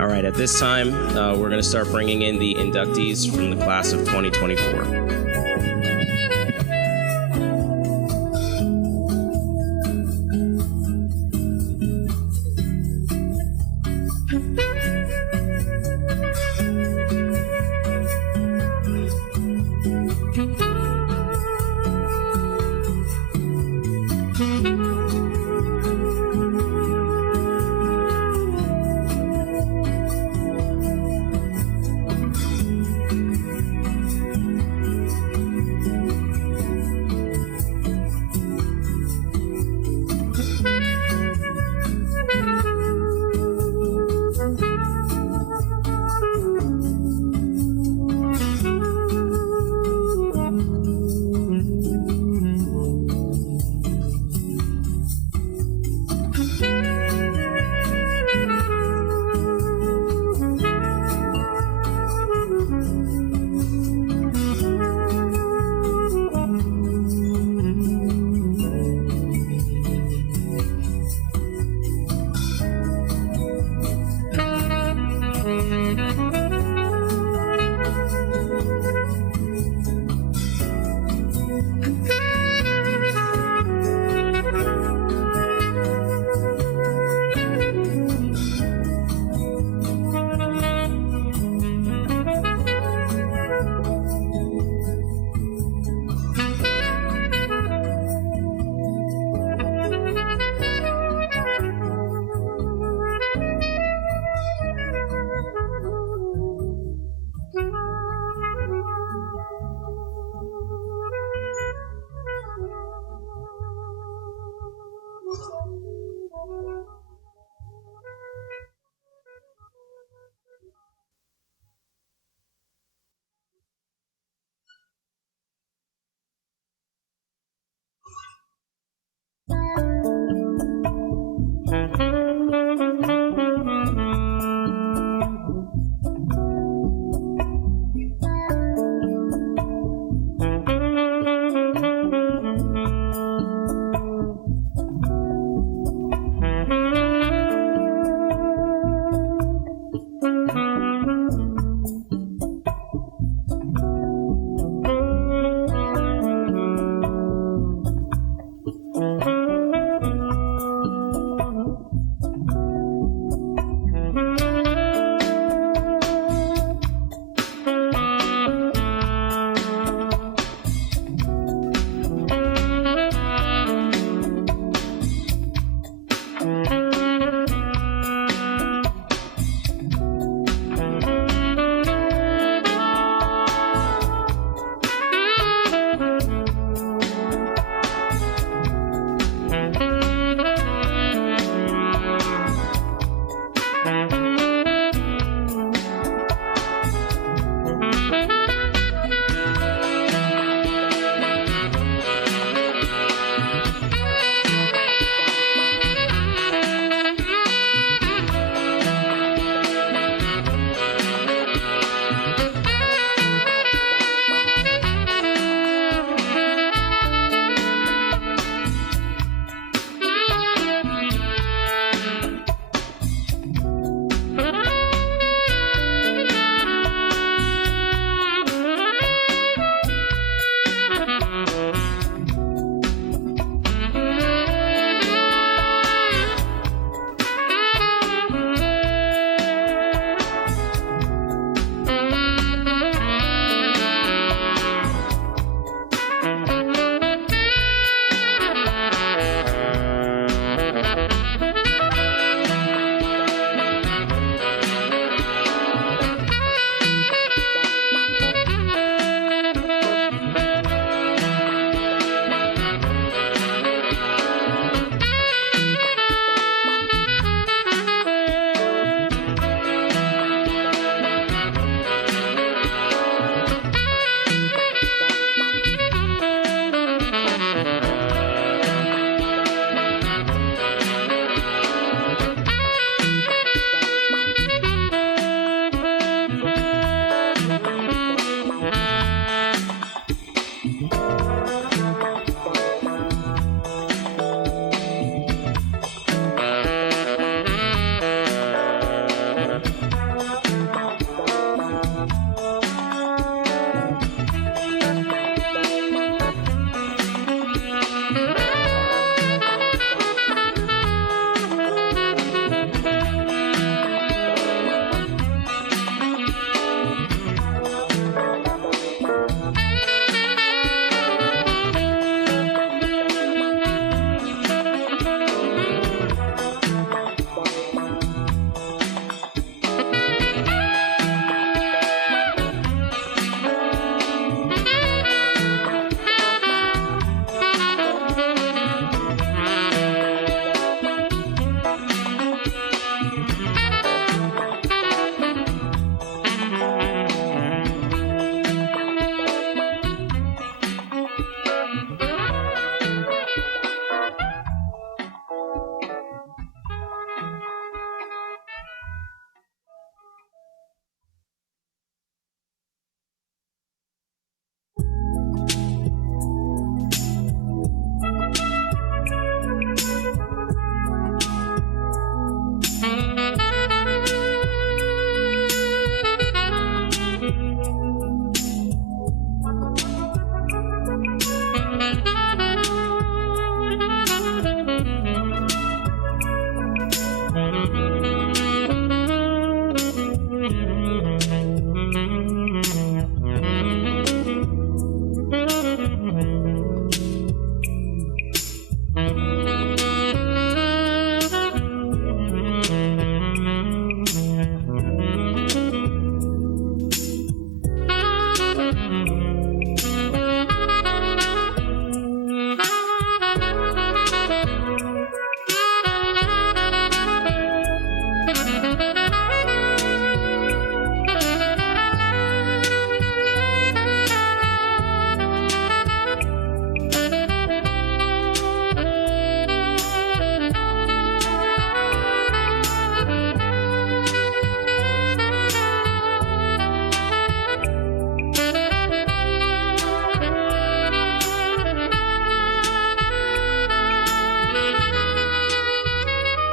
All right, at this time, we're going to start bringing in the inductees from the class of 2024.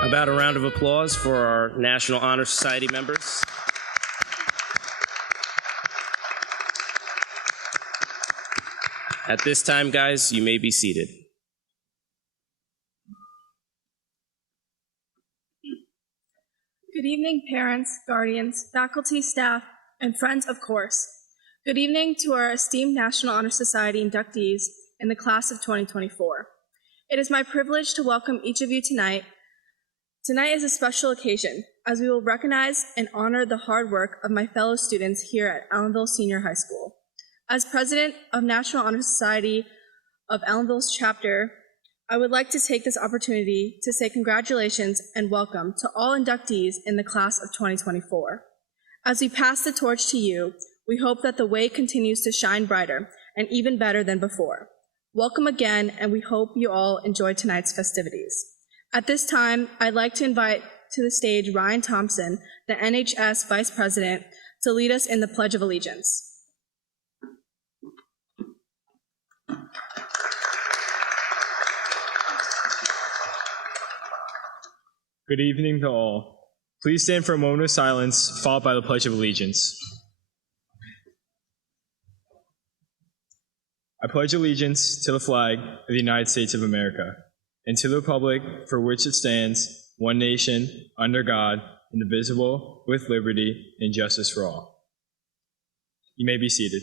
About a round of applause for our National Honor Society members. At this time, guys, you may be seated. Good evening, parents, guardians, faculty, staff, and friends, of course. Good evening to our esteemed National Honor Society inductees in the class of 2024. It is my privilege to welcome each of you tonight. Tonight is a special occasion, as we will recognize and honor the hard work of my fellow students here at Ellenville Senior High School. As president of National Honor Society of Ellenville's chapter, I would like to take this opportunity to say congratulations and welcome to all inductees in the class of 2024. As we pass the torch to you, we hope that the way continues to shine brighter and even better than before. Welcome again, and we hope you all enjoy tonight's festivities. At this time, I'd like to invite to the stage Ryan Thompson, the NHS Vice President, to lead us in the Pledge of Allegiance. Good evening to all. Please stand for a moment of silence, followed by the Pledge of Allegiance. I pledge allegiance to the flag of the United States of America, and to the republic for which it stands, one nation, under God, indivisible, with liberty and justice for all. You may be seated.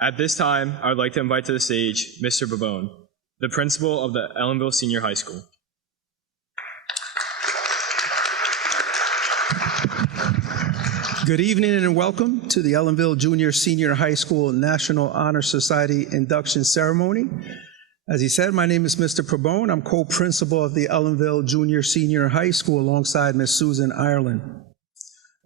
At this time, I would like to invite to the stage Mr. Babone, the principal of the Ellenville Senior High School. Good evening and welcome to the Ellenville Junior Senior High School National Honor Society induction ceremony. As he said, my name is Mr. Probone. I'm co-principal of the Ellenville Junior Senior High School alongside Ms. Susan Ireland.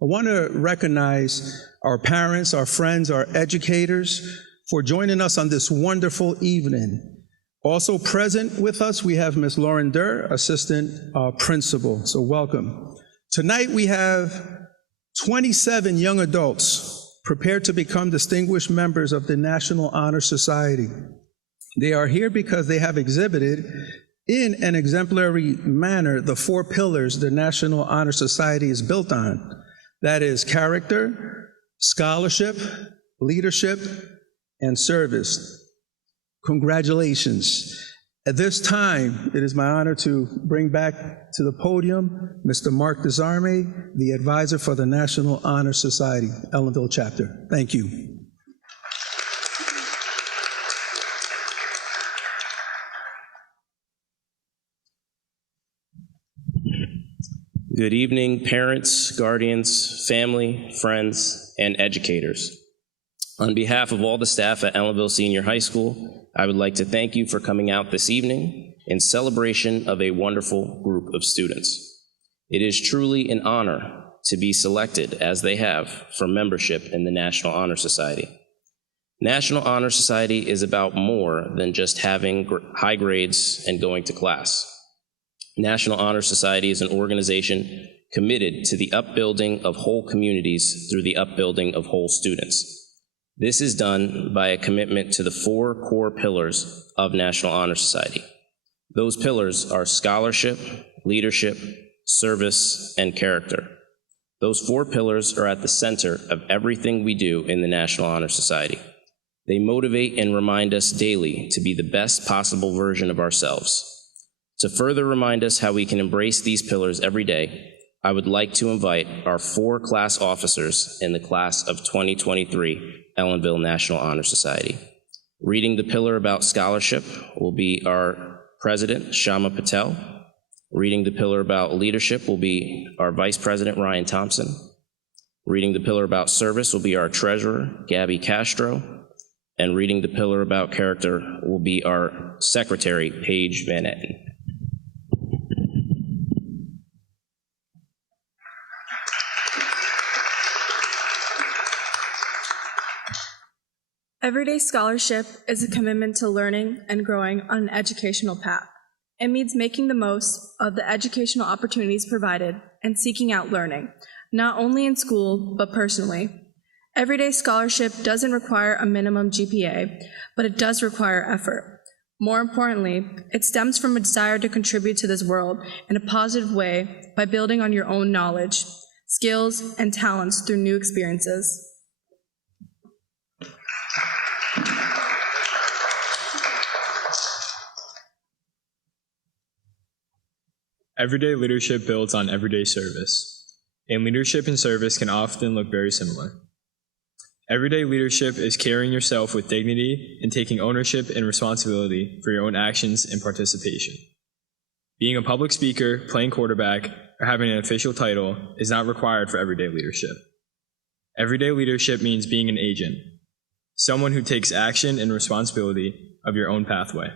I want to recognize our parents, our friends, our educators for joining us on this wonderful evening. Also present with us, we have Ms. Lauren Durr, Assistant Principal, so welcome. Tonight we have 27 young adults prepared to become distinguished members of the National Honor Society. They are here because they have exhibited in an exemplary manner the 4 pillars the National Honor Society is built on. That is character, scholarship, leadership, and service. Congratulations. At this time, it is my honor to bring back to the podium Mr. Mark Desarme, the advisor for the National Honor Society, Ellenville chapter. Thank you. Good evening, parents, guardians, family, friends, and educators. On behalf of all the staff at Ellenville Senior High School, I would like to thank you for coming out this evening in celebration of a wonderful group of students. It is truly an honor to be selected, as they have, for membership in the National Honor Society. National Honor Society is about more than just having high grades and going to class. National Honor Society is an organization committed to the upbuilding of whole communities through the upbuilding of whole students. This is done by a commitment to the 4 core pillars of National Honor Society. Those pillars are scholarship, leadership, service, and character. Those 4 pillars are at the center of everything we do in the National Honor Society. They motivate and remind us daily to be the best possible version of ourselves. To further remind us how we can embrace these pillars every day, I would like to invite our 4 class officers in the class of 2023 Ellenville National Honor Society. Reading the pillar about scholarship will be our president, Shama Patel. Reading the pillar about leadership will be our vice president, Ryan Thompson. Reading the pillar about service will be our treasurer, Gabby Castro, and reading the pillar about character will be our secretary, Paige Van Etten. Everyday scholarship is a commitment to learning and growing on an educational path. It means making the most of the educational opportunities provided and seeking out learning, not only in school, but personally. Everyday scholarship doesn't require a minimum GPA, but it does require effort. More importantly, it stems from a desire to contribute to this world in a positive way by building on your own knowledge, skills, and talents through new experiences. Everyday leadership builds on everyday service, and leadership and service can often look very similar. Everyday leadership is carrying yourself with dignity and taking ownership and responsibility for your own actions and participation. Being a public speaker, playing quarterback, or having an official title is not required for everyday leadership. Everyday leadership means being an agent, someone who takes action and responsibility of your own pathway.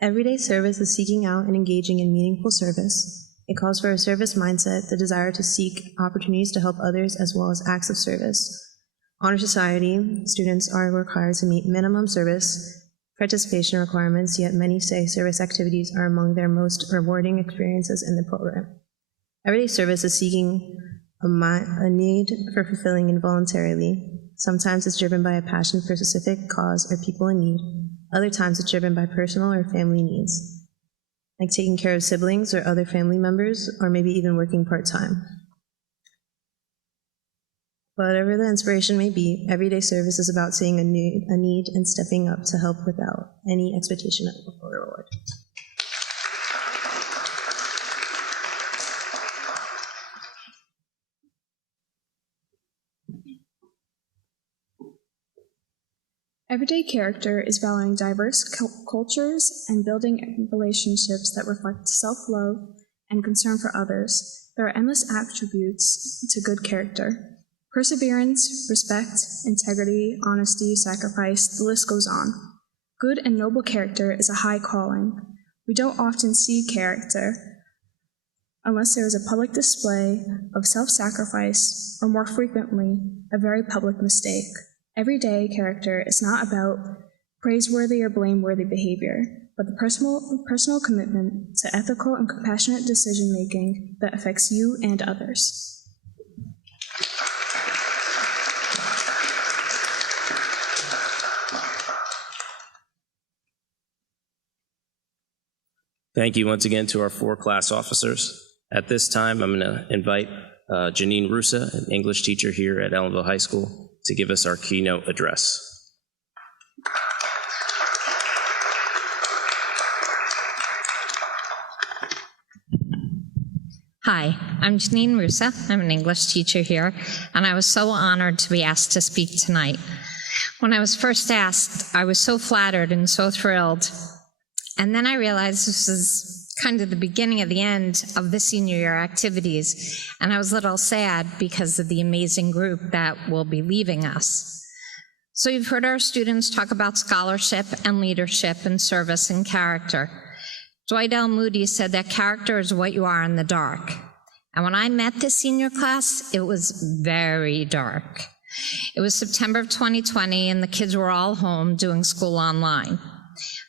Everyday service is seeking out and engaging in meaningful service. It calls for a service mindset, the desire to seek opportunities to help others, as well as acts of service. Honor Society students are required to meet minimum service participation requirements, yet many say service activities are among their most rewarding experiences in the program. Everyday service is seeking a need for fulfilling involuntarily. Sometimes it's driven by a passion for a specific cause or people in need. Other times it's driven by personal or family needs, like taking care of siblings or other family members, or maybe even working part-time. Whatever the inspiration may be, everyday service is about seeing a need and stepping up to help without any expectation of a reward. Everyday character is valuing diverse cultures and building relationships that reflect self-love and concern for others. There are endless attributes to good character: perseverance, respect, integrity, honesty, sacrifice, the list goes on. Good and noble character is a high calling. We don't often see character unless there is a public display of self-sacrifice, or more frequently, a very public mistake. Everyday character is not about praiseworthy or blameworthy behavior, but the personal commitment to ethical and compassionate decision-making that affects you and others. Thank you once again to our 4 class officers. At this time, I'm going to invite Janine Russa, an English teacher here at Ellenville High School, to give us our keynote address. Hi, I'm Janine Russa. I'm an English teacher here, and I was so honored to be asked to speak tonight. When I was first asked, I was so flattered and so thrilled, and then I realized this is kind of the beginning of the end of the senior year activities, and I was a little sad because of the amazing group that will be leaving us. So you've heard our students talk about scholarship and leadership and service and character. Dwight L. Moody said that character is what you are in the dark. And when I met this senior class, it was very dark. It was September of 2020, and the kids were all home doing school online.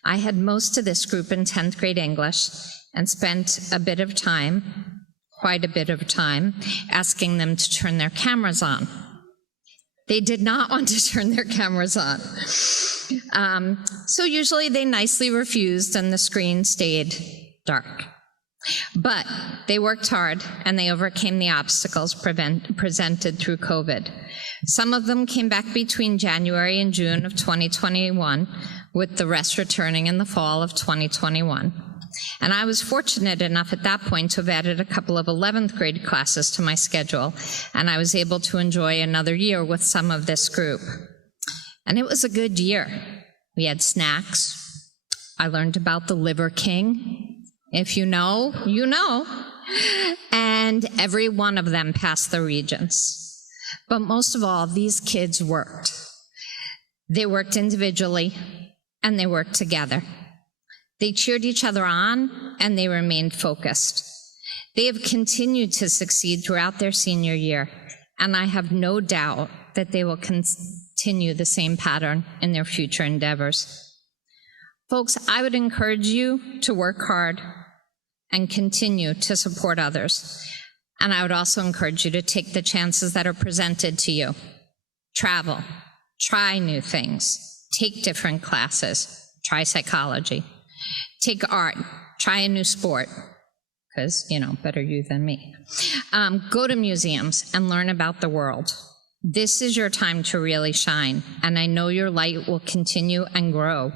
I had most of this group in 10th grade English and spent quite a bit of time, asking them to turn their cameras on. They did not want to turn their cameras on. So usually they nicely refused and the screen stayed dark. But they worked hard and they overcame the obstacles presented through COVID. Some of them came back between January and June of 2021, with the rest returning in the fall of 2021. And I was fortunate enough at that point to have added a couple of 11th grade classes to my schedule, and I was able to enjoy another year with some of this group. And it was a good year. We had snacks. I learned about the Liver King. If you know, you know. And every one of them passed the Regents. But most of all, these kids worked. They worked individually, and they worked together. They cheered each other on, and they remained focused. They have continued to succeed throughout their senior year, and I have no doubt that they will continue the same pattern in their future endeavors. Folks, I would encourage you to work hard and continue to support others. And I would also encourage you to take the chances that are presented to you. Travel, try new things, take different classes, try psychology, take art, try a new sport, because, better you than me. Go to museums and learn about the world. This is your time to really shine, and I know your light will continue and grow.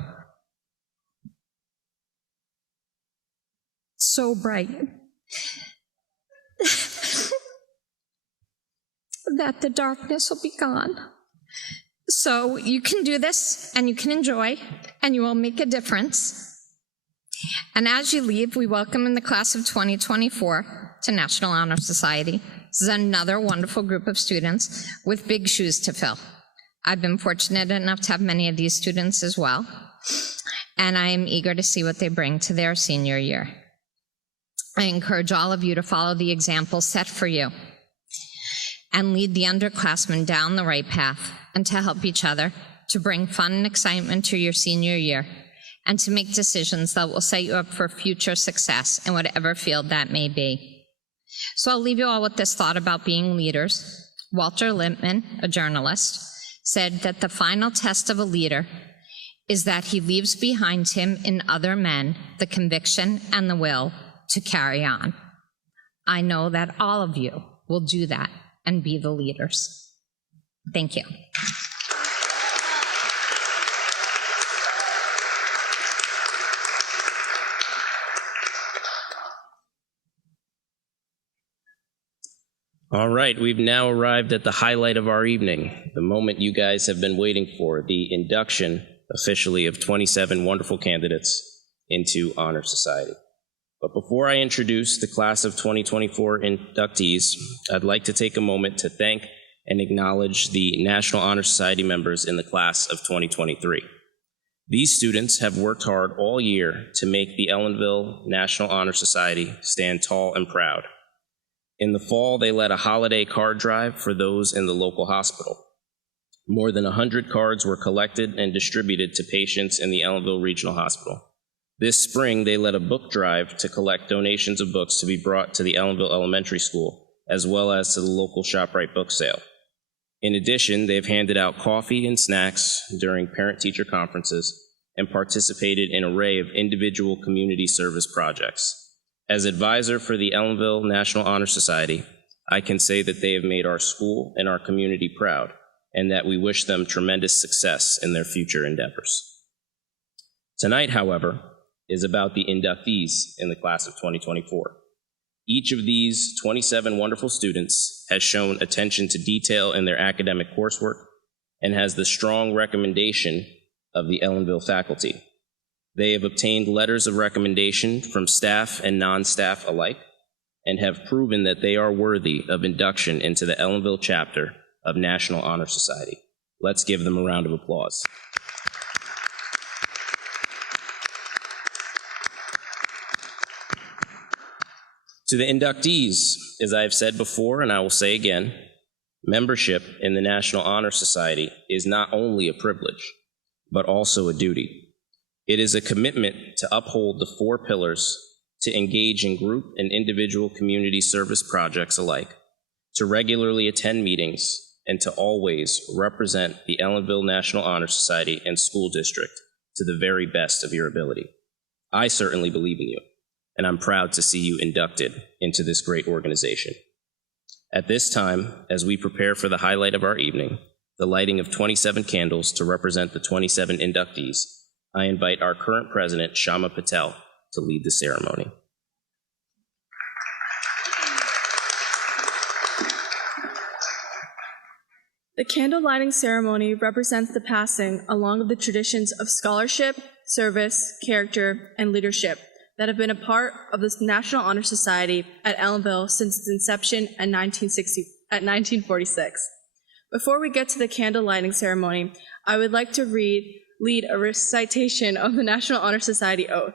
So bright that the darkness will be gone. So you can do this, and you can enjoy, and you will make a difference. And as you leave, we welcome in the class of 2024 to National Honor Society. This is another wonderful group of students with big shoes to fill. I've been fortunate enough to have many of these students as well, and I am eager to see what they bring to their senior year. I encourage all of you to follow the example set for you and lead the underclassmen down the right path, and to help each other to bring fun and excitement to your senior year, and to make decisions that will set you up for future success in whatever field that may be. So I'll leave you all with this thought about being leaders. Walter Lippmann, a journalist, said that the final test of a leader is that he leaves behind him in other men the conviction and the will to carry on. I know that all of you will do that and be the leaders. Thank you. All right, we've now arrived at the highlight of our evening, the moment you guys have been waiting for, the induction, officially, of 27 wonderful candidates into Honor Society. But before I introduce the class of 2024 inductees, I'd like to take a moment to thank and acknowledge the National Honor Society members in the class of 2023. These students have worked hard all year to make the Ellenville National Honor Society stand tall and proud. In the fall, they led a holiday card drive for those in the local hospital. More than 100 cards were collected and distributed to patients in the Ellenville Regional Hospital. This spring, they led a book drive to collect donations of books to be brought to the Ellenville Elementary School, as well as to the local ShopRite book sale. In addition, they've handed out coffee and snacks during parent-teacher conferences and participated in an array of individual community service projects. As advisor for the Ellenville National Honor Society, I can say that they have made our school and our community proud, and that we wish them tremendous success in their future endeavors. Tonight, however, is about the inductees in the class of 2024. Each of these 27 wonderful students has shown attention to detail in their academic coursework and has the strong recommendation of the Ellenville faculty. They have obtained letters of recommendation from staff and non-staff alike and have proven that they are worthy of induction into the Ellenville chapter of National Honor Society. Let's give them a round of applause. To the inductees, as I have said before and I will say again, membership in the National Honor Society is not only a privilege, but also a duty. It is a commitment to uphold the 4 pillars, to engage in group and individual community service projects alike, to regularly attend meetings, and to always represent the Ellenville National Honor Society and school district to the very best of your ability. I certainly believe in you, and I'm proud to see you inducted into this great organization. At this time, as we prepare for the highlight of our evening, the lighting of 27 candles to represent the 27 inductees, I invite our current president, Shama Patel, to lead the ceremony. The candle lighting ceremony represents the passing along of the traditions of scholarship, service, character, and leadership that have been a part of the National Honor Society at Ellenville since its inception in 1946. Before we get to the candle lighting ceremony, I would like to lead a recitation of the National Honor Society oath.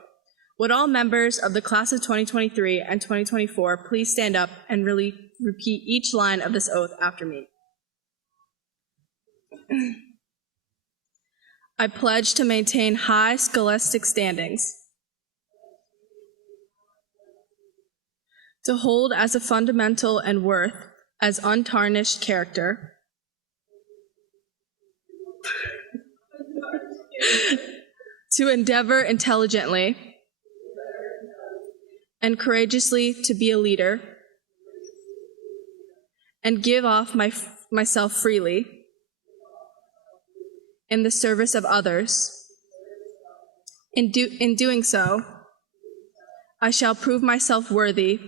Would all members of the class of 2023 and 2024 please stand up and really repeat each line of this oath after me? I pledge to maintain high scholastic standings, to hold as a fundamental and worth as untarnished character, to endeavor intelligently and courageously to be a leader, and give off myself freely in the service of others. In doing so, I shall prove myself worthy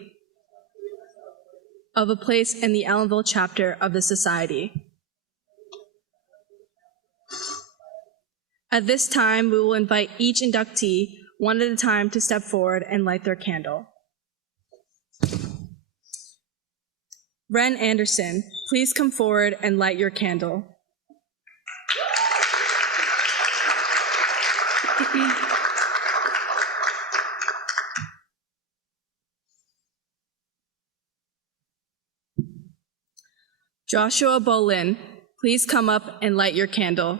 of a place in the Ellenville chapter of the Society. At this time, we will invite each inductee one at a time to step forward and light their candle. Ren Anderson, please come forward and light your candle. Joshua Bolin, please come up and light your candle.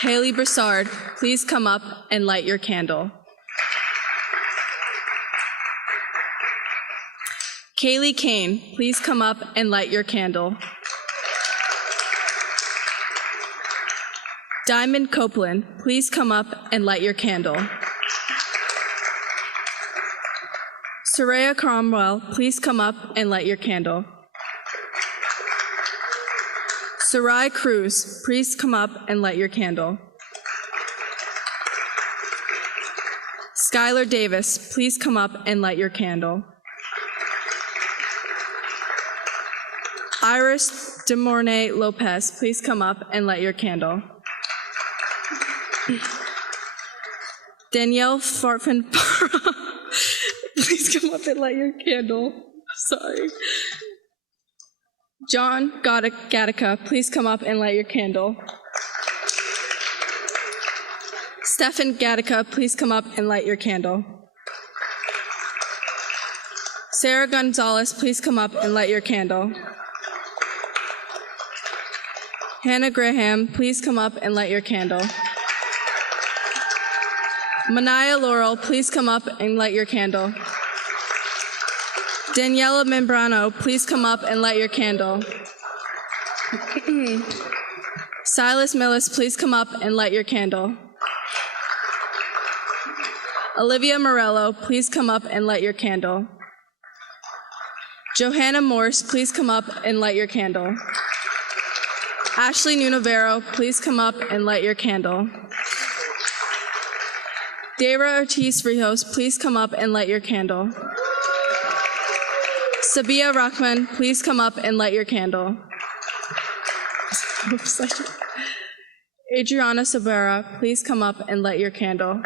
Haley Broussard, please come up and light your candle. Kaylee Kane, please come up and light your candle. Diamond Copeland, please come up and light your candle. Soraya Cromwell, please come up and light your candle. Sarai Cruz, please come up and light your candle. Skylar Davis, please come up and light your candle. Iris DeMornay Lopez, please come up and light your candle. Danielle Farfan, please come up and light your candle. Sorry. John Gattaca, please come up and light your candle. Stefan Gattaca, please come up and light your candle. Sarah Gonzalez, please come up and light your candle. Hannah Graham, please come up and light your candle. Manaya Laurel, please come up and light your candle. Daniela Membrano, please come up and light your candle. Silas Millis, please come up and light your candle. Olivia Morello, please come up and light your candle. Johanna Morse, please come up and light your candle. Ashley Nunavero, please come up and light your candle. Dara Ortiz Rijos, please come up and light your candle. Sabia Rahman, please come up and light your candle. Adriana Sabera, please come up and light your candle.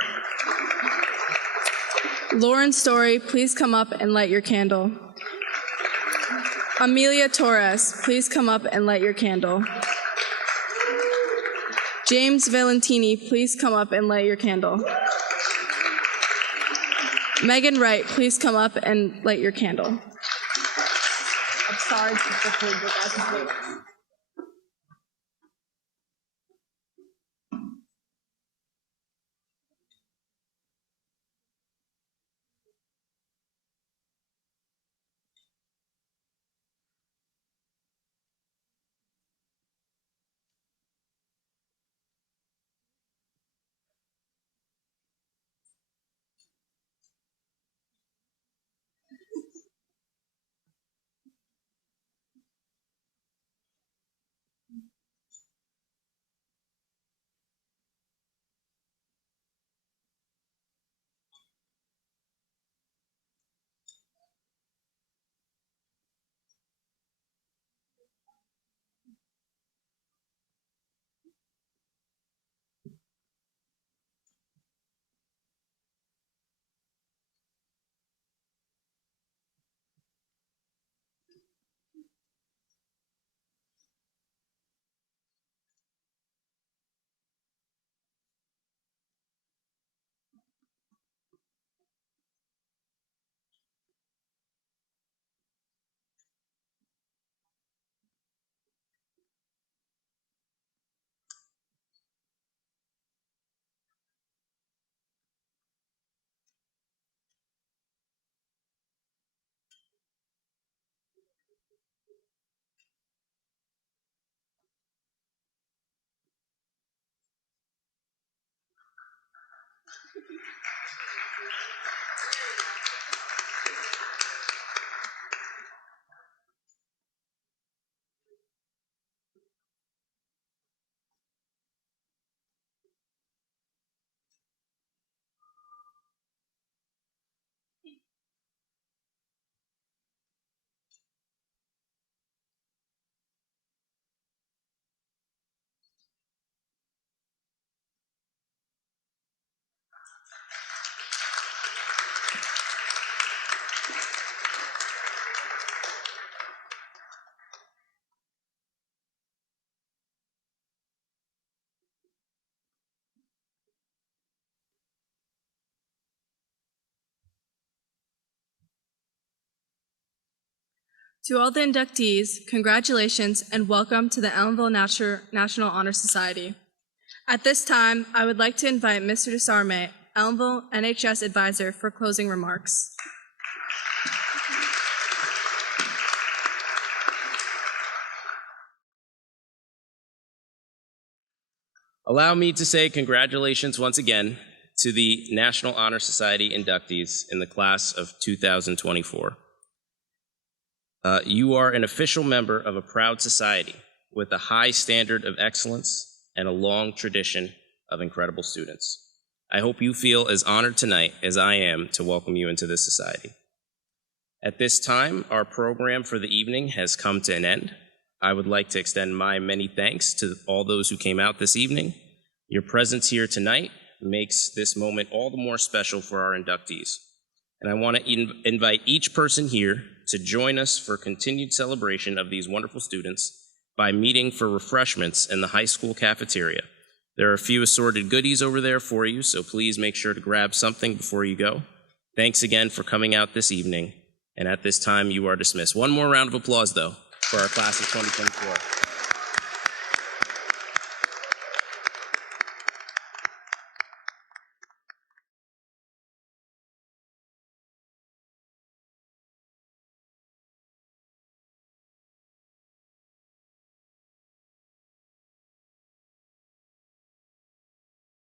Lauren Story, please come up and light your candle. Amelia Torres, please come up and light your candle. James Valentini, please come up and light your candle. Megan Wright, please come up and light your candle. I'm sorry to To all the inductees, congratulations and welcome to the Ellenville National Honor Society. At this time, I would like to invite Mr. Desarme, Ellenville NHS Advisor, for closing remarks. Allow me to say congratulations once again to the National Honor Society inductees in the class of 2024. You are an official member of a proud society with a high standard of excellence and a long tradition of incredible students. I hope you feel as honored tonight as I am to welcome you into this society. At this time, our program for the evening has come to an end. I would like to extend my many thanks to all those who came out this evening. Your presence here tonight makes this moment all the more special for our inductees. And I want to invite each person here to join us for continued celebration of these wonderful students by meeting for refreshments in the high school cafeteria. There are a few assorted goodies over there for you, so please make sure to grab something before you go. Thanks again for coming out this evening, and at this time you are dismissed. One more round of applause, though, for our class of 2024.